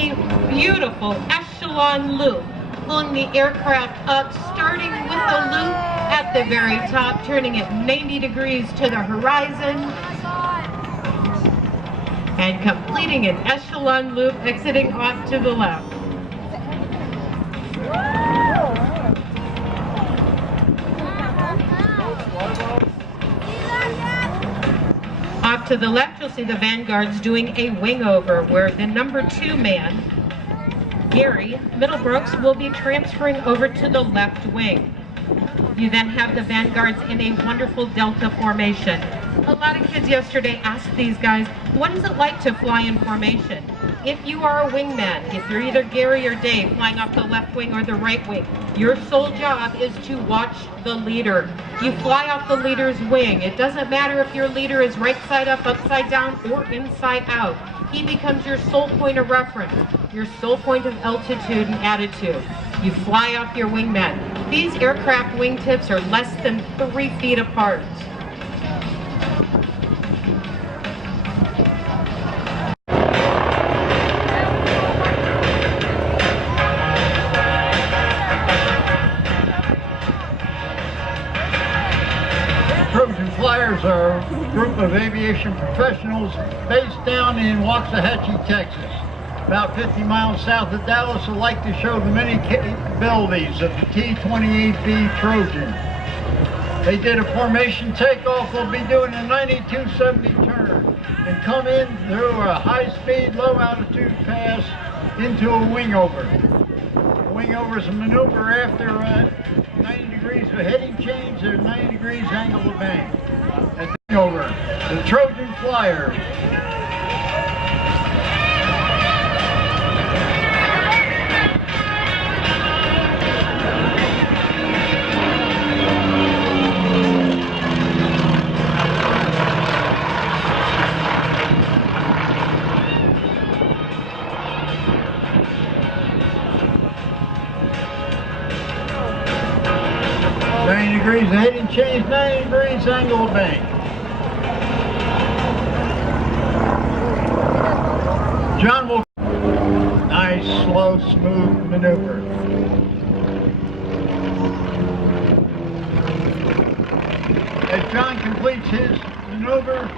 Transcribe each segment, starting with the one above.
a beautiful echelon loop, pulling the aircraft up, starting with the loop at the very top, turning it 90 degrees to the horizon, and completing an echelon loop, exiting off to the left. Off to the left, you'll see the Vanguards doing a wing over, where the number 2 man, Gary Middlebrooks, will be transferring over to the left wing. You then have the Vanguards in a wonderful delta formation. A lot of kids yesterday asked these guys, what is it like to fly in formation? If you are a wingman, if you're either Gary or Dave flying off the left wing or the right wing, your sole job is to watch the leader. You fly off the leader's wing. It doesn't matter if your leader is right side up, upside down, or inside out. He becomes your sole point of reference, your sole point of altitude and attitude. You fly off your wingman. These aircraft wingtips are less than 3 feet apart. Trojan Flyers are a group of aviation professionals based down in Waxahachie, Texas, about 50 miles south of Dallas, who like to show the many capabilities of the T-28B Trojan. They did a formation takeoff. They'll be doing a 9270 turn and come in through a high-speed, low-altitude pass into a wing over. A wing over is a maneuver after 90 degrees of heading change or 90 degrees angle of bank. That's the wing over. The Trojan Flyers. 90 degrees of heading change, 90 degrees angle of bank. John will nice, slow, smooth maneuver. As John completes his maneuver,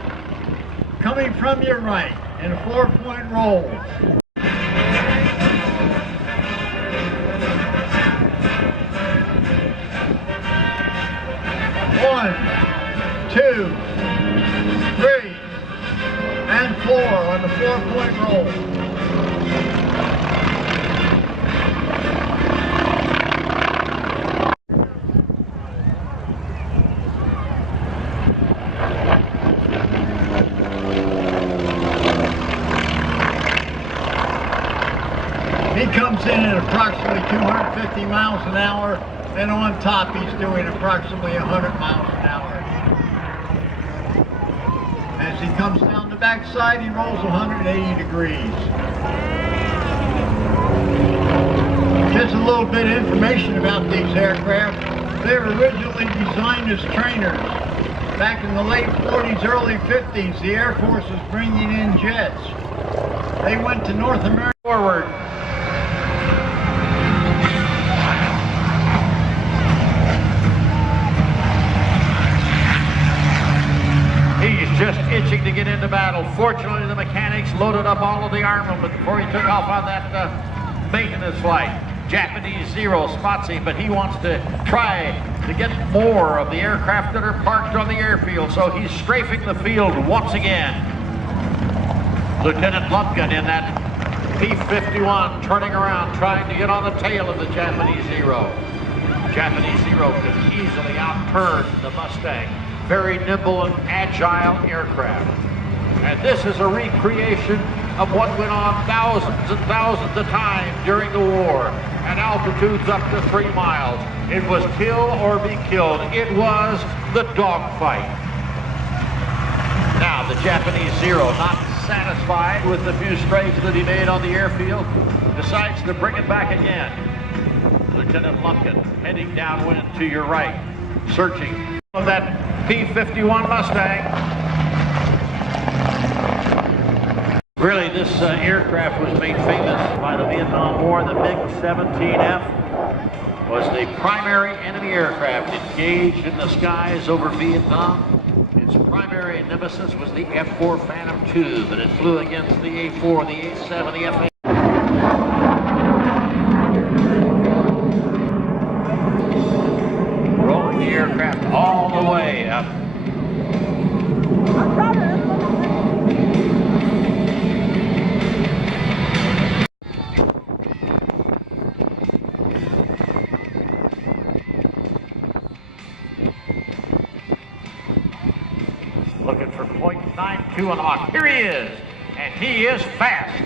coming from your right in a 4-point roll. One, 2, 3, and 4 on the 4-point roll. He comes in at approximately 250 miles an hour, and on top he's doing approximately 100 miles an hour. As he comes down the backside, he rolls 180 degrees. Just a little bit of information about these aircraft. They were originally designed as trainers. Back in the late 40s, early 50s, the Air Force was bringing in jets. They went to North America forward. He's just itching to get into battle. Fortunately, the mechanics loaded up all of the armament before he took off on that maintenance flight. Japanese Zero spots him, but he wants to try to get more of the aircraft that are parked on the airfield, so he's strafing the field once again. Lieutenant Lumpkin in that P-51 turning around, trying to get on the tail of the Japanese Zero. Japanese Zero could easily outturn the Mustang. Very nimble and agile aircraft. And this is a recreation of what went on thousands and thousands of times during the war at altitudes up to 3 miles. It was kill or be killed. It was the dogfight. Now the Japanese Zero, not satisfied with the few strays that he made on the airfield, decides to bring it back again. Lieutenant Lumpkin heading downwind to your right, searching of that P-51 Mustang. Really, this aircraft was made famous by the Vietnam War. The MiG-17F was the primary enemy aircraft engaged in the skies over Vietnam. Its primary nemesis was the F-4 Phantom II, but it flew against the A-4, the A-7, the F-8. Rolling the aircraft all the way up. Looking for .92 on the Hawk. Here he is, and he is fast.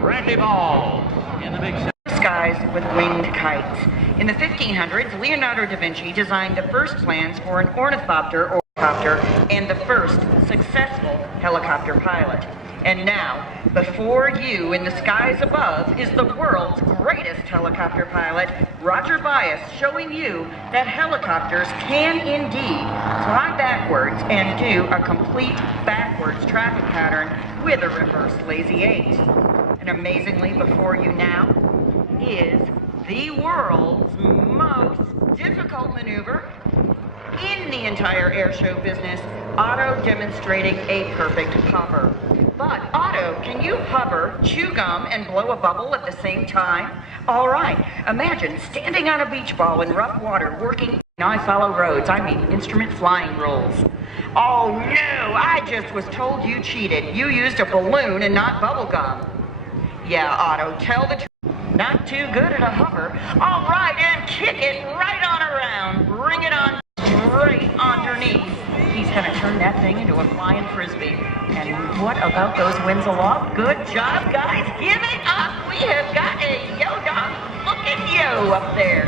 Randy Ball in the big skies with winged kites. In the 1500s, Leonardo da Vinci designed the first plans for an ornithopter or helicopter and the first successful helicopter pilot. And now, before you in the skies above is the world's greatest helicopter pilot, Roger Bias, showing you that helicopters can indeed fly backwards and do a complete backwards traffic pattern with a reverse lazy 8. And amazingly, before you now is the world's most difficult maneuver in the entire air show business, Otto demonstrating a perfect hover. But Otto, can you hover, chew gum, and blow a bubble at the same time? All right, imagine standing on a beach ball in rough water working. I follow roads, I mean instrument flying rules. Oh no, I just was told you cheated. You used a balloon and not bubble gum. Yeah, Otto, tell the truth. Not too good at a hover. All right, and kick it right on around. Bring it on straight underneath. He's gonna turn that thing into a flying frisbee. And what about those winds aloft? Good job, guys. Give it up. We have got a yo-dog. Look at you up there.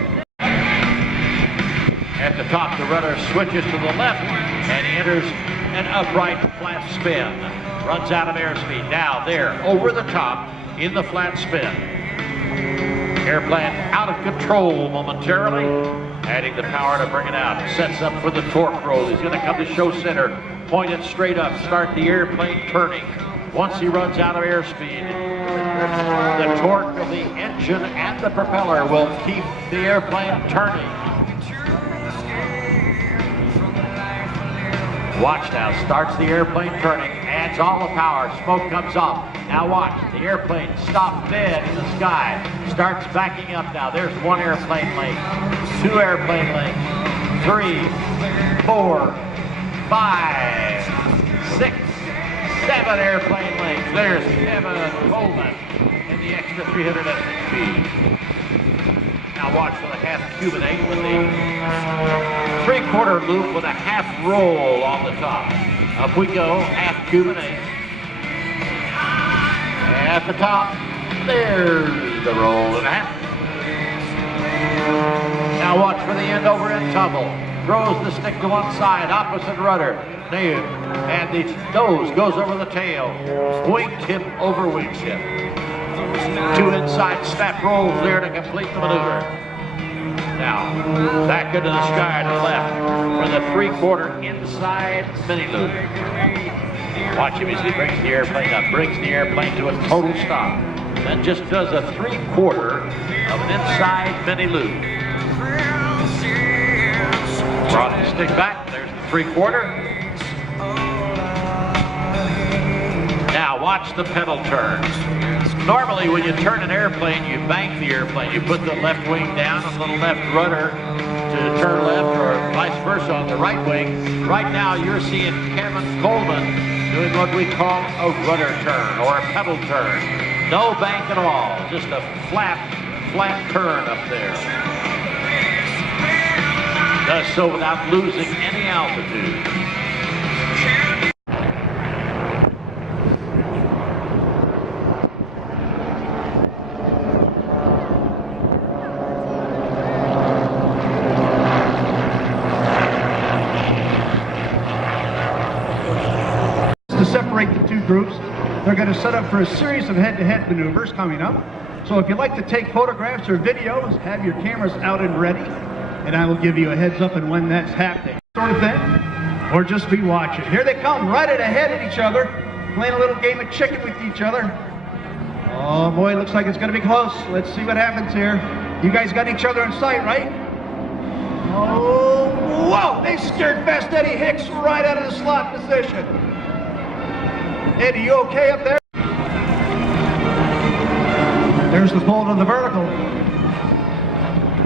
At the top, the rudder switches to the left, and he enters an upright flat spin. Runs out of airspeed. Now there, over the top, in the flat spin. Airplane out of control momentarily, adding the power to bring it out. Sets up for the torque roll. He's going to come to show center, point it straight up, start the airplane turning. Once he runs out of airspeed, the torque of the engine and the propeller will keep the airplane turning. Watch now, starts the airplane turning, adds all the power, smoke comes off. Now watch, the airplane stops dead in the sky, starts backing up now. There's one airplane link, two airplane links, 3, 4, 5, 6, 7 airplane links. There's Kevin Coleman in the extra 300 SHP. Now watch for the half Cuban 8 with the 3/4 loop with a half roll on the top. Up we go, half Cuban 8. At the top, there's the roll and a half. Now watch for the end over and tumble. Throws the stick to one side, opposite rudder. Nailed. And the nose goes over the tail. Wingtip over wingtip. 2 inside snap rolls there to complete the maneuver. Now, back into the sky to the left for the 3/4 inside mini loop. Watch him as he brings the airplane up, brings the airplane to a total stop. Then just does a 3/4 of an inside mini loop. Brought the stick back, there's the 3/4. Now watch the pedal turn. Normally when you turn an airplane, you bank the airplane. You put the left wing down on the left rudder to turn left or vice versa on the right wing. Right now you're seeing Kevin Coleman doing what we call a rudder turn or a pedal turn. No bank at all, just a flat turn up there. Does so without losing any altitude. To separate the two groups, they're going to set up for a series of head-to-head maneuvers coming up. So if you'd like to take photographs or videos, have your cameras out and ready, and I will give you a heads up on when that's happening. Sort of thing. or just be watching. Here they come, right at ahead of each other, playing a little game of chicken with each other. Oh boy, looks like it's going to be close. Let's see what happens here. You guys got each other in sight, right? Oh, whoa! They scared Fast Eddie Hicks right out of the slot position. Eddie, you okay up there? There's the pull to the vertical.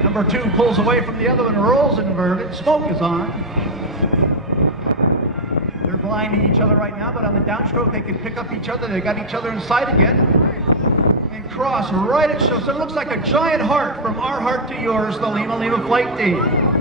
Number 2 pulls away from the other one, rolls inverted. Smoke is on. They're blinding each other right now, but on the downstroke, they can pick up each other. They got each other in sight again. And cross right at show. So it looks like a giant heart from our heart to yours, the Lima Lima flight team.